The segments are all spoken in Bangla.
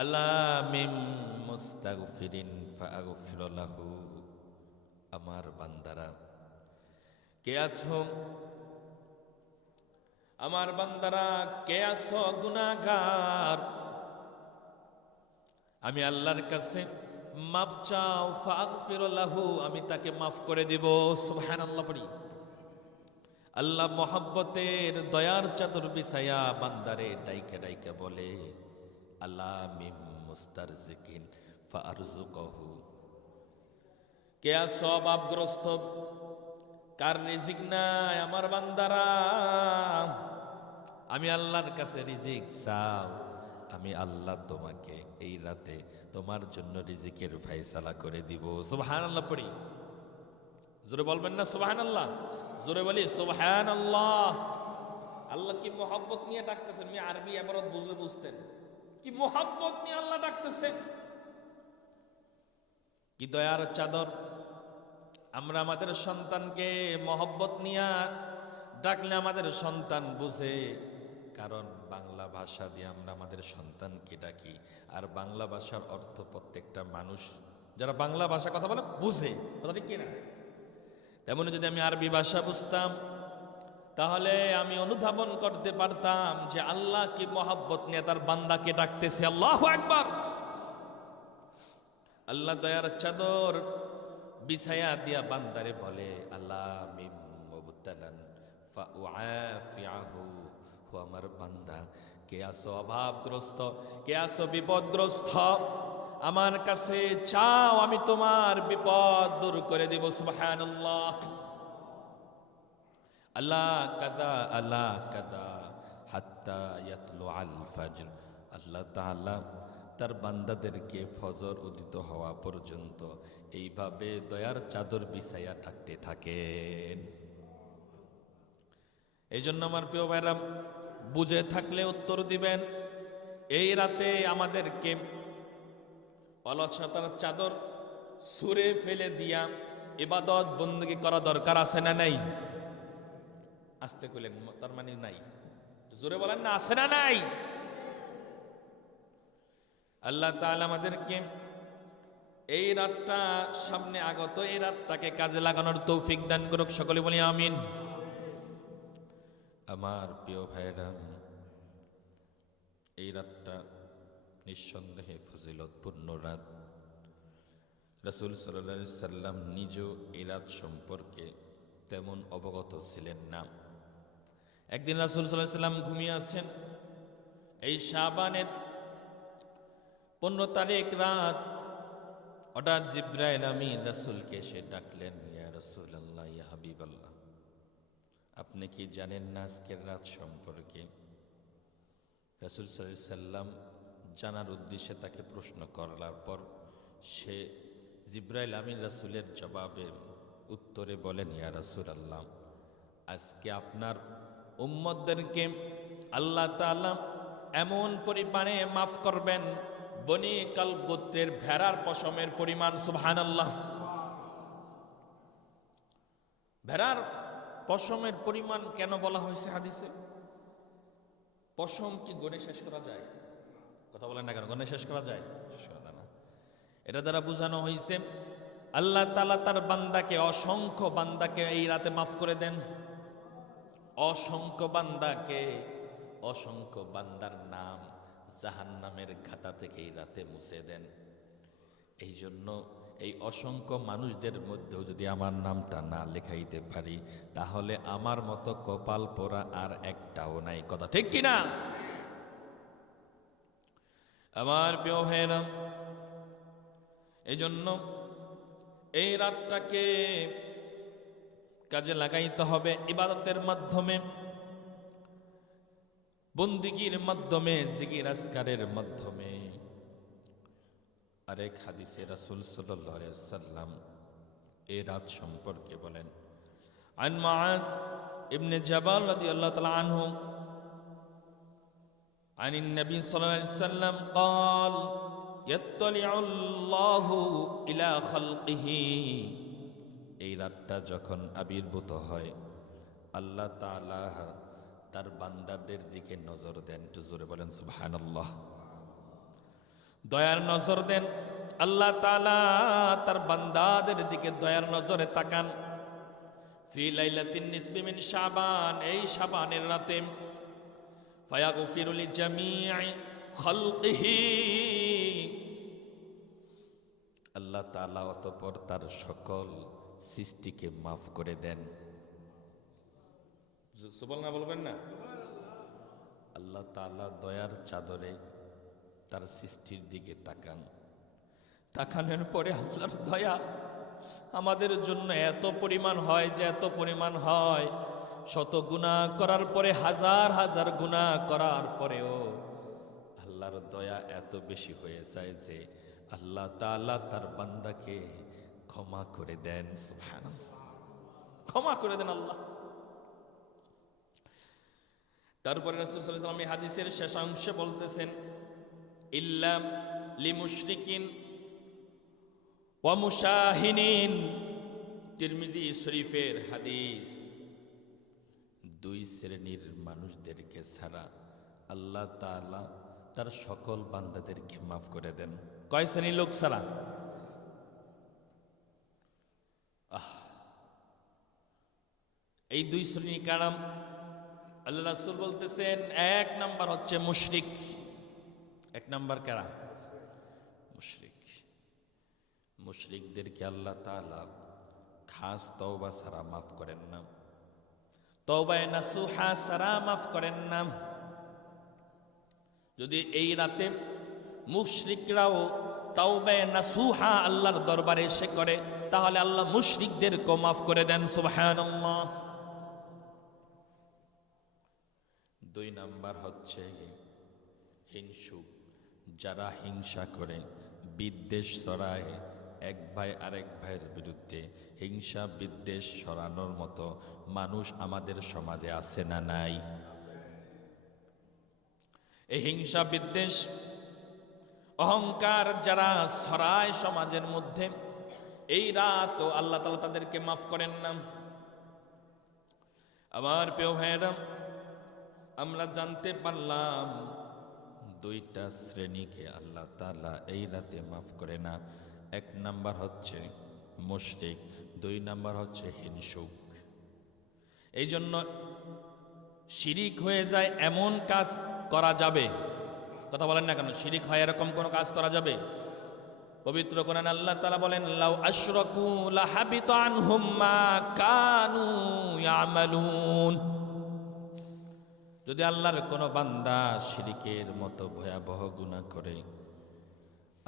আলা মিন মুস্তাগফিরিন ফাআগফির লাহু। আমার বান্দারা কে আছো, আমার বান্দারা কে আছো গুনাহগার, আমি আল্লাহর কাছে মাফ চাও, ফাগফির লাহু, আমি তাকে মাফ করে দিব। সুবহানাল্লাহ পড়ি। আল্লাহ মোহাব্বতের দয়ার চাদর বিছায়া বান্দারে ডাইকে ডাইকে বলে, আল্লাহ মিম মুস্তারজিকিন ফারজুকহু। কে আছো অভাবগ্রস্ত, কার রিজিক নাই, আমার বান্দারা আমি আল্লাহর কাছে রিজিক চাও, আমি আল্লাহ তোমাকে এই রাতে তোমার জন্য রিজিকের ফয়সালা করে দিব। সুবহানাল্লাহ পড়ি। জোরে বলবেন না সুবহানাল্লাহ? জোরে বলি সুবহানাল্লাহ। আল্লাহ কি মোহাব্বত নিয়ে ডাকতেছেন, আমি আরবি এবারত বুঝলে বুঝতেন কি মোহাব্বত নিয়ে আল্লাহ ডাকতেছেন, কি দয়ার চাদর। আমরা আমাদের সন্তানকে মহব্বত নিয়ে ডাকলে আমাদের সন্তান বুঝে, কারণ বাংলা ভাষা দিয়ে আমরা আমাদের সন্তানকে ডাকি, আর বাংলা ভাষার অর্থ প্রত্যেকটা মানুষ যারা বাংলা ভাষা কথা বলে বুঝে, কথা ঠিক কিনা? তেমনি যদি আমি আরবি ভাষা বুঝতাম তাহলে আমি অনুধাবন করতে পারতাম যে আল্লাহ কি মহব্বত নিয়ে তার বান্দাকে ডাকতেছে। আল্লাহু আকবার। আল্লাহ দয়ার চাদর বিছায়া দিয়া বান্দারে বলে, আল্লাহ মিম মুবতালান ফাউআফিহু। ও আমার বান্দা, কে আছো অভাবগ্রস্ত, কে আছো বিপদগ্রস্ত, আমার কাছে চাও, আমি তোমার বিপদ দূর করে দেব। সুবহানাল্লাহ। আল্লাহ কাদা আল্লাহ কাদা হাত্তা ইয়াতলু আল ফাজর। আল্লাহ তাআলা তার বান্দাদেরকে ফজর উদিত হওয়া পর্যন্ত এইভাবে দয়ার চাদর বিছাইয়া ডাকতে থাকেন। এই জন্য আমার প্রিয় ভাইরা, বুঝে থাকলে উত্তর দিবেন, এই রাতে আমাদেরকে অলসতার চাদর ছুঁড়ে ফেলে দিয়া ইবাদত বندگی করা দরকার আছে না নাই? আস্তে কইলেন, তার মানে নাই, জোরে বলেন না, আছে না নাই? আল্লাহ তাআলা আমাদেরকে এই রাতটা সামনে আগত, এই রাতটাকে কাজে লাগানোর তৌফিক দান করুক। সকলে বলি আমিন। আমার প্রিয় ভাইরা, এই রাতটা নিঃসন্দেহে ফজিলতপূর্ণ রাত। রাসূল সাল্লাল্লাহু আলাইহি সাল্লাম নিজেও এই রাত সম্পর্কে তেমন অবগত ছিলেন না। একদিন রাসূল সাল্লাল্লাহু আলাইহি সাল্লাম ঘুমিয়ে আছেন, এই শাবানের 15 তারিখ রাত। হঠাৎ জিবরাইল আমিন রাসূলকে এসে ডাকলেন, ইয়া রাসূলুল্লাহ, ইয়া হাবিবাল্লাহ, আপনি কি জানেন না আজকের রাত সম্পর্কে? রাসূল সাল্লাল্লাহু আলাইহি সাল্লাম জানার উদ্দেশ্যে তাকে প্রশ্ন করার পর সে জিবরাইল আমিন রাসূলের জবাবে উত্তরে বলেন, ইয়া রাসূলুল্লাহ, আজকে আপনার উম্মতদেরকে আল্লাহ তাআলা এমন পরিমাণে মাফ করবেন, বনি কালব গোত্রের ভেড়ার পশমের পরিমাণ। সুবহানাল্লাহ। ভেড়ার পশমের পরিমাণ কেন বলা হয়েছে হাদিসে? পশম কি গণে শেষ করা যায়? কথা বলেন না কেন, গণে শেষ করা যায়? শেষ করা যায় না। এটা দ্বারা বোঝানো হয়েছে আল্লাহ তাআলা তার বান্দাকে, অসংখ্য বান্দাকে এই রাতে মাফ করে দেন। অসংখ্য বান্দাকে, অসংখ্য বান্দার নাম জাহান্নামের খাতা থেকে এই রাতে মুছে দেন। এই জন্য এই অসংখ্য মানুষদের মধ্যেও যদি আমার নামটা না লেখাইতে পারি, তাহলে আমার মতো কপাল পোড়া আর একটাও নাই। কথা ঠিক কিনা? আমার প্রিয় ভাইরা, এই জন্য এই রাতটাকে কাজে লাগাইতে হবে ইবাদতের মাধ্যমে, বন্দিগির মাধ্যমে, জিকির আজকারের মাধ্যমে। আরেক হাদিসে রাসূল সাল্লাল্লাহু আলাইহি ওয়াসাল্লাম এই রাত সম্পর্কে বলেন, আন মুআয ইবনে জাবাল রাদিয়াল্লাহু তাআলা আনহু আনিন নবী সাল্লাল্লাহু আলাইহি ওয়াসাল্লাম قال يطلع الله ইলা খালকিহি। এই রাতটা যখন আবির্ভূত হয়, আল্লাহ তাআলা তার বান্দাদের দিকে নজর দেন। একটু জোরে বলেন সুবহানাল্লাহ। দয়ার নজর দেন। আল্লাহ তাআলা তার বান্দাদের দিকে দয়ার নজরে তাকান। ফি লাইলাতিন নিসবি মিন শাবান, এই শাবানের রাতে ফায়াগফিরু লিজামিই খালকিহি, আল্লাহ তাআলা অতঃপর তার সকল সৃষ্টিকে মাফ করে দেন। সুবহানাল্লাহ বলবেন না? আল্লাহ তাআলা দয়ার চাদরে তার সৃষ্টির দিকে তাকান। তাকানোর পরে আল্লাহর দয়া আমাদের জন্য এত পরিমাণ হয় যে এত পরিমাণ হয়, শত গুনাহ করার পরে, হাজার হাজার গুনাহ করার পরেও আল্লাহর দয়া এত বেশি হয়ে যায় যে আল্লাহ তাআলা তার বান্দাকে ক্ষমা করে দেন। সুবহানাল্লাহ, ক্ষমা করে দেন আল্লাহ। তারপরে রাসূল সাল্লাল্লাহু আলাইহি ওয়াসাল্লাম এই হাদিসের শেষাংশে বলতেছেন, ইল্লা লিমুশরিকিন ওয়া মুশাহিনিন, তিরমিজি শরীফের হাদিস। দুই শ্রেণীর মানুষদেরকে ছাড়া আল্লাহ তাআলা তার সকল বান্দাদেরকে মাফ করে দেন। কয় শ্রেণীর লোক ছাড়া? এই দুই শ্রেণী কারাম আল্লাহ রাসূল বলতেছেন, এক নাম্বার হচ্ছে মুশরিক। এক নাম্বার কারা? মুশরিক। মুশরিকদেরকে আল্লাহ তাআলা খাস তওবা ছাড়া মাফ করেন না, তওবায়ে নাসুহা ছাড়া মাফ করেন না। যদি এই রাতে মুশরিকরাও তাওবায়ে নাসুহা আল্লাহর দরবারে এসে করে, তাহলে আল্লাহ মুশরিকদেরকেও মাফ করে দেন। সুবহানাল্লাহ। দুই নাম্বার হচ্ছে হিংসুক, যারা হিংসা করে, বিদ্বেষ ছড়ায়, এক ভাই আরেক ভাইয়ের বিরুদ্ধে। হিংসা বিদ্বেষ ছড়ানোর মতো মানুষ আমাদের সমাজে আছে না নাই? এই হিংসা বিদ্বেষ অহংকার যারা ছড়ায় সমাজের মধ্যে, এই রাত আল্লাহ তাআলা তাদেরকে মাফ করেন না। আমার প্রিয় ভাইয়েরা, আমরা জানতে পারলাম দুইটা শ্রেণীকে আল্লাহ তাআলা এই রাতে মাফ করে না। এক নাম্বার হচ্ছে মুশরিক, দুই নাম্বার হচ্ছে হিংসুক। এই জন্য শিরিক হয়ে যায় এমন কাজ করা যাবে, কথা বলেন না কেন? শিরিক হয় এরকম কোন কাজ করা যাবে? পবিত্র কোরআনে আল্লাহ তাআলা বলেন, লাউ আশরাকু লাহাবিতা আনহুম মা কানু ইয়ামালুন। যদি আল্লাহর কোন বান্দা শিরিকের মতো ভয়াবহ গুনাহ করে,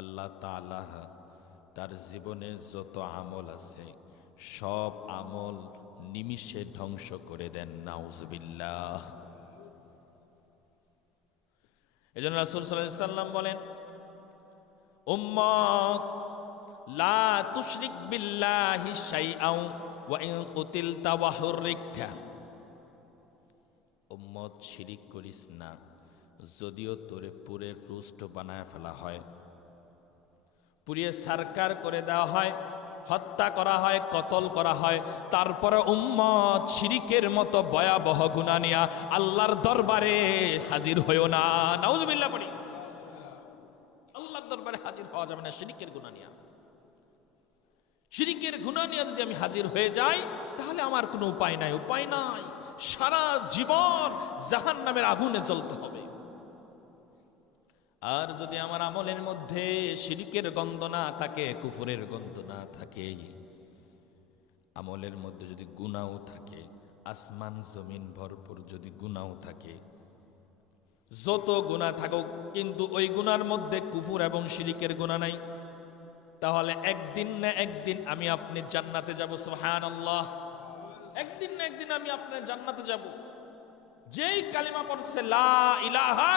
আল্লাহ তাআলা তার জীবনে যত আমল আছে সব আমল নিমিষে ধ্বংস করে দেন। নাউজুবিল্লাহ। এজন্য রাসূল সাল্লাল্লাহু আলাইহি ওয়াসাল্লাম বলেন, উম্মত লা তুশরিক বিল্লাহি শাইআন ওয়া ইন কুতিলতা ওয়া হুররিকতা। উম্মত শিরিক করিস না, যদিও তোরে পুরে রুষ্ট বানায় ফেলা হয়, পুড়িয়ে সারকার করে দেওয়া হয়, হত্যা করা হয়, কতল করা হয়, তারপরে উম্মত শিরিকের মতো ভয়াবহ গুনাহ নিয়া আল্লাহর দরবারে হাজির হইও না। নাউজুবিল্লাহ পড়ি। আল্লাহর দরবারে হাজির হওয়া যাবে না শিরিকের গুনাহ নিয়া। শিরিকের গুনাহ নিয়া যদি আমি হাজির হয়ে যাই, তাহলে আমার কোনো উপায় নাই। উপায় নাই, সারা জীবন জাহান্নামের আগুনে জ্বলতে হবে। আর যদি আমার আমলের মধ্যে শিরিকের গন্ধ না থাকে, কুফরের গন্ধ না থাকে, আমলের মধ্যে যদি গুনাহ থাকে, আসমান জমিন ভরপুর যদি গুনাহ থাকে, যত গুনাহ থাকুক, কিন্তু ওই গুনার মধ্যে কুফর এবং শিরিকের গুনাহ নাই, তাহলে একদিন না একদিন আমি আপনি জান্নাতে যাব। সুবহানাল্লাহ। একদিন না একদিন আমি আপনার জান্নাতে যাব। যেই কালিমা পড়ছে লা ইলাহা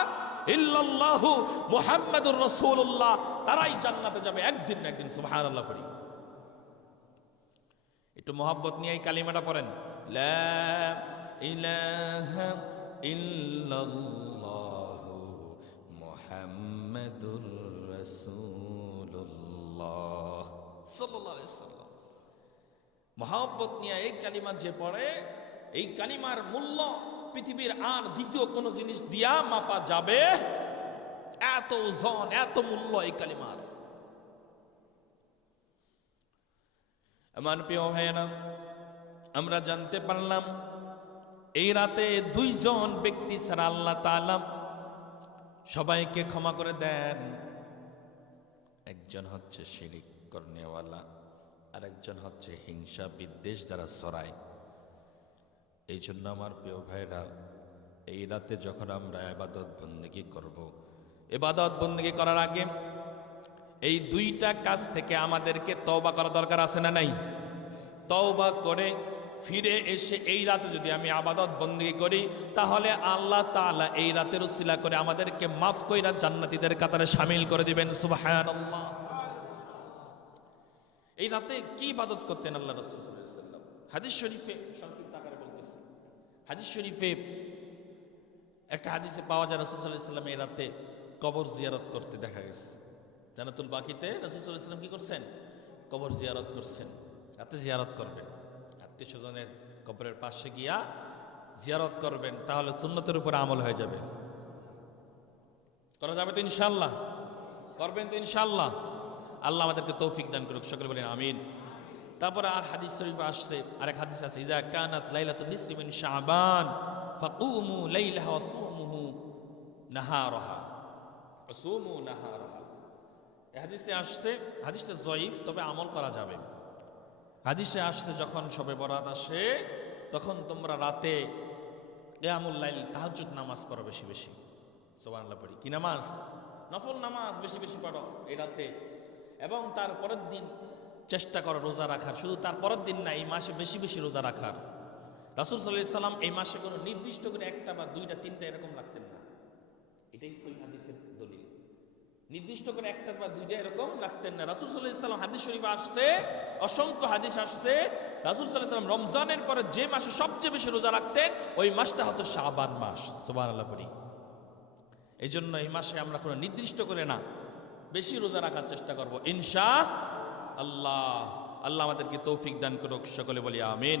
ইল্লাল্লাহু মুহাম্মাদুর রাসূলুল্লাহ, তারাই জান্নাতে যাবে একদিন না একদিন। সুবহানাল্লাহ পড়ি। একটু মোহাব্বত নিয়ে এই কালিমাটা পড়েন, লা ইলাহা ইল্লাল্লাহু মুহাম্মাদুর রাসূলুল্লাহ সাল্লাল্লাহু আলাইহি ওয়াসাল্লাম। মোহাব্বত নিয়ে এই কালিমা যে পড়ে, এই কালিমার মূল্য পৃথিবীর আর দ্বিতীয় কোনো জিনিস দিয়া মাপা যাবে এত ওজন, এত মূল্য এই কালিমার। আমার প্রিয় ভাইয়েরা, আমরা জানতে পারলাম এই রাতে দুইজন ব্যক্তি ছাড়া আল্লাহ তাআলা সবাইকে ক্ষমা করে দেন। একজন হচ্ছে শিরিক করনেওয়ালা, আর একজন হচ্ছে হিংসা বিদ্বেষ যারা ছড়ায়। এই জন্য আমার প্রিয় ভাইরা, এই রাতে যখন আমরা ইবাদত বন্দেগী করব, ইবাদত বন্দেগী করার আগে এই দুইটা কাজ থেকে আমাদেরকে তওবা করা দরকার আছে না নাই? তওবা করে ফিরে এসে এই রাতে যদি আমি ইবাদত বন্দেগী করি, তাহলে আল্লাহ তাআলা এই রাতের উসিলা করে আমাদেরকে মাফ কইরা জান্নাতীদের কাতারে শামিল করে দিবেন। সুবহানাল্লাহ। এই রাতে কি ইবাদত করতেন আল্লাহ রাসূল সাল্লাল্লাহু আলাইহি ওয়াসাল্লাম? হাদিস শরীফে সংক্ষিপ্ত আকারে বলতেছি। হাদিস শরীফে একটা হাদিসে পাওয়া যায় রাসূল সাল্লাল্লাহু আলাইহি ওয়াসাল্লাম এই রাতে কবর জিয়ারত করতে দেখা গেছে। জান্নাতুল বাকিতে রাসূল সাল্লাল্লাহু আলাইহি ওয়াসাল্লাম কি করছেন? কবর জিয়ারত করছেন। রাতে জিয়ারত করবেন, আত্মীয় স্বজনের কবরের পাশে গিয়া জিয়ারত করবেন, তাহলে সুন্নতের উপর আমল হয়ে যাবে। করা যাবে তো ইনশাআল্লাহ? করবেন তো ইনশাআল্লাহ? আল্লাহ আমাদেরকে তৌফিক দান করুক, সকলে বলেন আমিন। তারপরে আর হাদিস শরীফে আসছে, আরেক হাদিস আছে, ইজা কানাত লাইলাতুন নিসফি মিন শাবান ফাকুমু লাইলাহা ওয়াসুমুহু নাহারাহা, ওয়াসুমু নাহারাহা। এই হাদিসে আসছে, হাদিসটা জয়ীফ, তবে আমল করা যাবে। হাদিসে আসছে যখন শবে বরাত আসে তখন তোমরা রাতে কিয়ামুল লাইল, তাহাজ্জুদ নামাজ পড়ো বেশি বেশি। সুবহানাল্লাহ পড়ি। কি নামাজ? নফল নামাজ বেশি বেশি পড়ো এই রাতে। এবং তার পরের দিন চেষ্টা করো রোজা রাখার। শুধু তার পরের দিন না, এই মাসে বেশি বেশি রোজা রাখার। রাসূল সাল্লাল্লাহু আলাইহি সাল্লাম এই মাসে কোনো নির্দিষ্ট করে একটা বা দুইটা তিনটা এরকম রাখতেন না। এটাই সহিহ হাদিসের দলিল। নির্দিষ্ট করে একটা বা দুইটা এরকম রাখতেন না। রাসূল সাল্লাল্লাহু আলাইহি সাল্লাম, হাদিস শরীফে আসছে, অসংখ্য হাদিস আসছে, রাসূল সাল্লাল্লাহু আলাইহি সাল্লাম রমজানের পরে যে মাসে সবচেয়ে বেশি রোজা রাখতেন ওই মাসটা হচ্ছে শাবান মাস। সুবহানাল্লাহ পড়ি। এই জন্য এই মাসে আমরা কোনো নির্দিষ্ট করে না, বেশি রোজা রাখার চেষ্টা করব ইনশাআল্লাহ। আল্লাহ আমাদেরকে তৌফিক দান করুক, সকলে বলি আমিন।